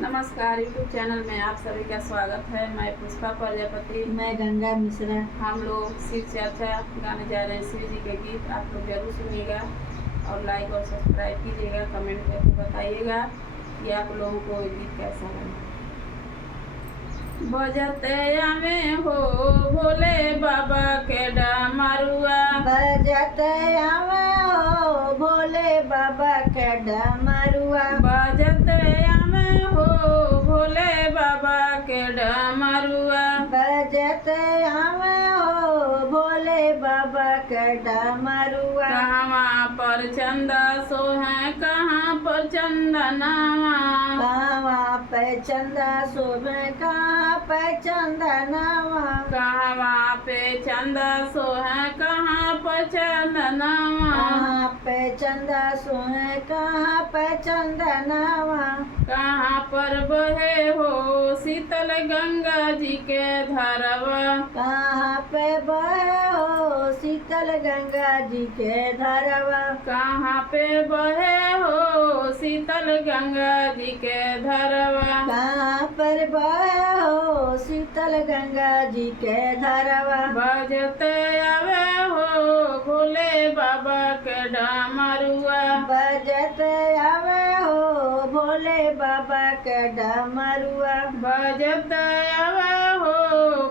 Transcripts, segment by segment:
नमस्कार YouTube channel में आप सभी का स्वागत है। मैं पुष्पा प्रजापति। मैं गंगा मिश्रा। हम लोग शिव चर्चा गाने जा रहे हैं, शिव जी के गीत। आप लोग जरूर सुनिएगा और लाइक और सब्सक्राइब कीजिएगा। कमेंट करके बताइएगा कि आप लोगों को ये गीत कैसा लगा। बजते में हो भोले बाबा के डमरुआ, बजते में हो भोले बाबा के डमरुआ, बजते में हो भोले बाबा के डमरुआ, बजते में हो भोले बाबा के डमरुआ। कहाँ पर चंदा सोहे कहाँ पर चंदनावा, कहाँ पे चंदा सोहे कहाँ पे चंदनावा, कहाँ पे चंदा सोहे कहाँ पर चंदनावा, कहाँ पे चंदा सोहे कहाँ पे चंदनावा। कहाँ पर बहे हो शीतल गंगा जी के धारवा, कहाँ पे बहे हो शीतल गंगा जी के धारवा, कहाँ पे बहे हो शीतल गंगा जी के धारवा, कहाँ पर बहे हो शीतल गंगा जी के धारवा। बजते आवे हो भोले बाबा के डमरुआ, बजते आवे हो भोले बाबा के डमरुआ, बजते आवे हो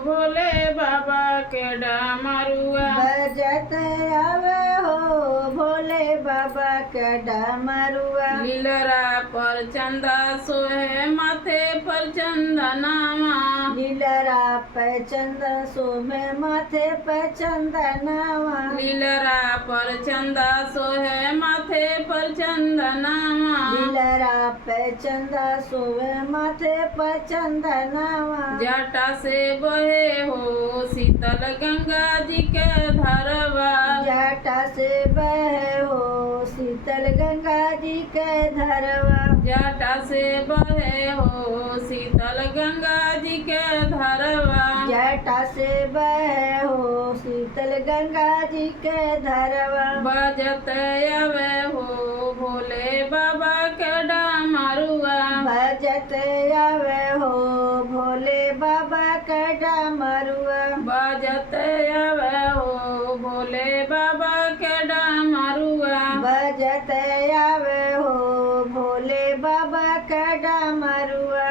भोले बाबा के डमरुआ, बजते आवे हो भोले बाबा के डमरुआ। लीलरा पर चंदा सोहे माथे पर चंदनामा, लीलरा पे चंदा सोहे माथे पे चंदनावा, लीलरा पर चंदा सोहे माथे पर चंदनामा, लीलरा पे चंदा सोहे माथे पर चंदनावा। जटा से बहे हो शीतल गंगा जी के धारवा, जटा से बहे हो शीतल गंगा जी के धारवा, जटा से बहे हो शीतल गंगा जी के धारवा, जटा से बहे हो शीतल गंगा जी के धारवा। बजते आवे हो भोले बाबा के डमरुआ, बजते आवे हो भोले बाबा के डमरुआ, बजते आवे हो भोले बाबा के डमरुआ, बजते आवे हो भोले बाबा के डमरुआ।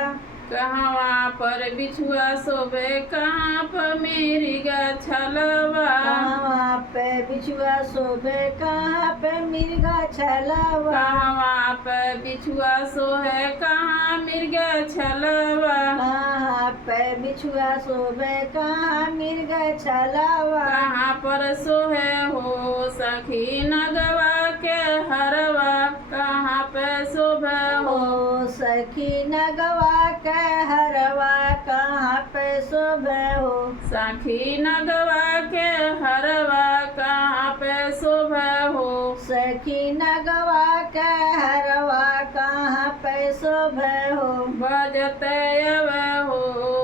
कहाँ पर बिछुआ सोबे कहाँ पर मिर्गा छलवा, कहाँ पे बिछुआ सोबे कहाँ पे मिर्गा छलवा, कहाँ पे बिछुआ सोहे कहाँ मिर्गा छलवा, कहाँ पे बिछुआ सोबे कहाँ मिर्गा छलवा। कहाँ पर सोहे हो सखी नगवा के हरवा, कहाँ पे शोभे हो हो सखी नगवा के हरवा, कहाँ पे शोभे हो सखी नगवा के हरवा, कहाँ पे शोभे हो सखी नगवा के हरवा, कहाँ पे शोभे हो। बजते आवे हो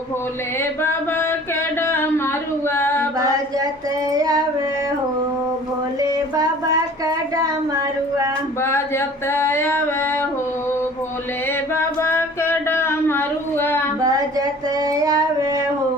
भोले बाबा के डमरुआ, बजते आवे हो भोले बाबा का डमरुआ, बजते आवे हो भोले बाबा के डमरुआ, बजते आवे हो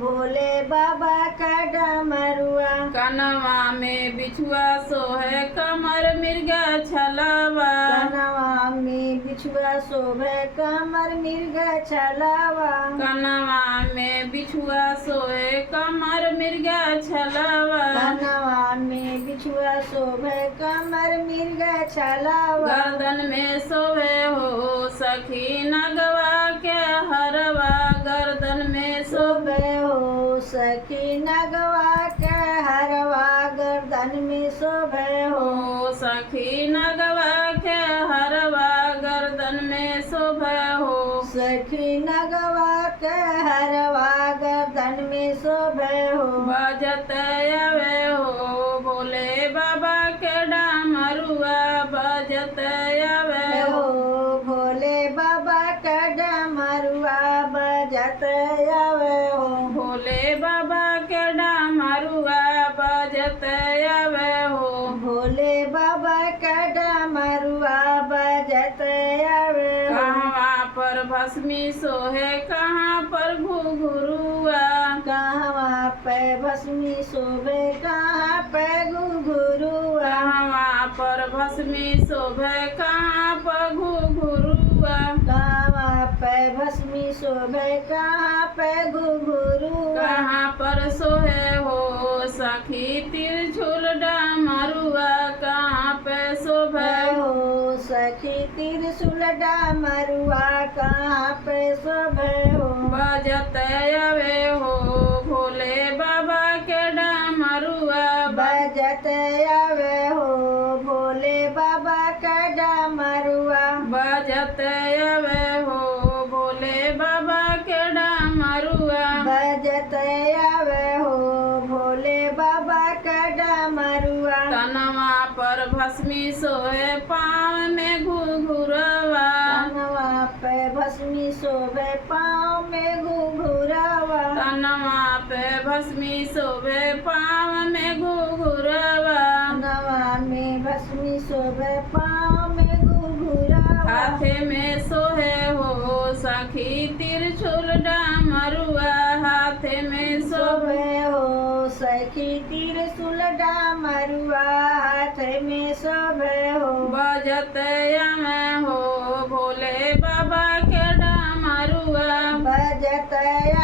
भोले बाबा का डमरुआ। कनवा में बिछुआ सोहे कमर मिर्गा छलावा, कनवा में बिछुआ शोभे कमर मिर्गा छलावा, कनवा में बिछुआ सोहे कमर मिर्गा छलावा, कनवा में बिछुआ शोभे कमर मिर्गा छलावा। गर्दन में सोवे हो सखी नगवा के हरवा, गर्दन में सोवे शोभे हो सखी नगवा के हरवा, गर्दन में शोभे हो हो सखी नगवा के हरवा, गर्दन में शोभे हो सखी नगवा के हरवा, गर्दन में शोभे हो। बजते आवे हो भोले बाबा के डमरुआ, बजते आवे हो हो भोले बाबा का डमरुआ, बजते आवे हो भोले बाबा के डमरुआ, बजते आवे हो भोले बाबा का डमरुआ, बजते आवे हो। कहाँ पर पर भस्मी सोहे कहाँ पर घुघुरुआ। कहवा पे भस्मी शोभे कहाँ पे घुघुरुआ। कहवा पर भस्मी शोभे कहाँ पर घुघुरुआ। कहवा पे भस्मी शोभे कहाँ पे घुघुरुआ। कहाँ पर सोहे हो सखी तिरछुल डमरुआ। कहाँ पे शोभे हो सखी त्रिशूल डमरुआ। कहाँ पे शोभे हो। बजत आवे हो भोले बाबा के डमरुआ। बजत आवे हो भोले बाबा का डमरुआ। बजत आवे हो भोले बाबा के डमरुआ। बजत आवे हो भोले बाबा का डमरुआ। तनवा पर भस्मी सोए पाँव में घुघुरवा। तनवा पे भस्मी शोभे पाँव में घुघुरवा। तनवा पे भस्मी शोभे पाँव में घुघुरवा। तनवा में भस्मी शोभे पाँव में घुघुरवा। हाथे में सोहे हो सखी तिरछुल डमरुआ। हाथे में सोहे शोभे हो सखी त्रिशूल डमरुआ। हाथ में शोभे हो। बजत आवे हो भोले बाबा के डमरुआ। बजत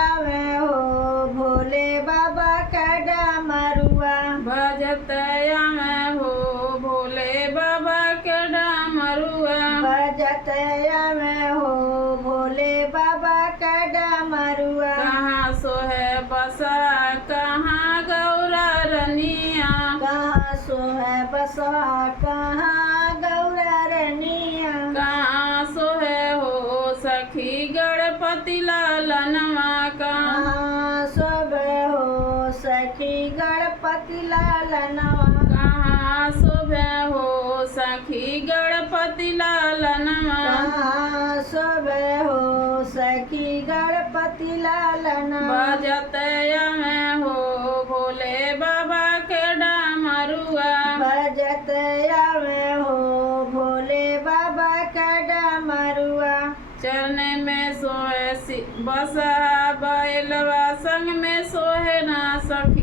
आवे हो भोले बाबा का डमरुआ। बजत आवे हो भोले बाबा के डमरुआ। बजत आवे हो भोले बाबा का डमरुआ। कहाँ सोहे बसा कहाँ गौरा रनिया। कहाँ सोहे बसा कहाँ गौरा रनिया। कहाँ सोहे हो सखी गणपति लालनवा। कहाँ कहाँ शोभे हो सखी गणपति लालनवा। कहाँ शोभे हो सखी गणपति लालनवा। कहाँ शोभे हो सखी गणपति लालनवा। बजत आवे हो भोले बाबा के डमरुआ। बजत आवे हो भोले बाबा का डमरुआ। चरण में सोए बसा बैलवा संग में सोहे ना सखी।